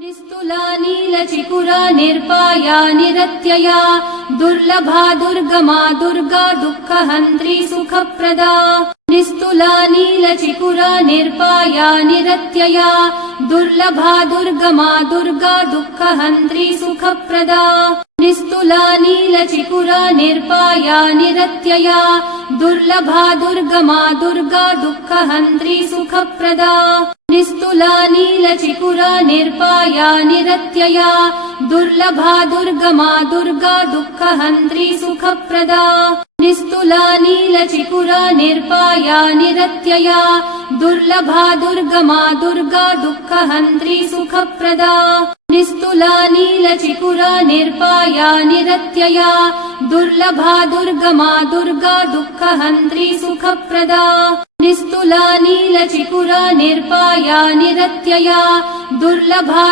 निस्तुला नीलचिकुरा निर्पाया निरत्यया दुर्लभा दुर्गमा Durga दुःखहन्त्री सुखप्रदा। निस्तुला नीलचिकुरा निर्पाया निरत्यया दुर्लभा दुर्गमा Durga दुःखहन्त्री सुखप्रदा। निस्तुला नीलचिकुरा निर्पाया निरत्यया दुर्लभा दुर्गमा Durga दुःखहन्त्री सुखप्रदा। निस्तुला नीलचिकुरा निर्पाया निरत्यया दुर्लभा दुर्गमा Durga दुःखहन्त्री सुखप्रदा। निस्तुला नीलचिकुरा निर्पाया निरत्यया दुर्लभा दुर्गमा Durga दुःखहन्त्री सुखप्रदा। निस्तुला नीलचिकुरा निर्पाया निरत्यया दुर्लभा दुर्गमा Durga दुःखहन्त्री सुखप्रदा। निस्तुला नीलचिकुरा निर्पाया निरत्यया दुर्लभा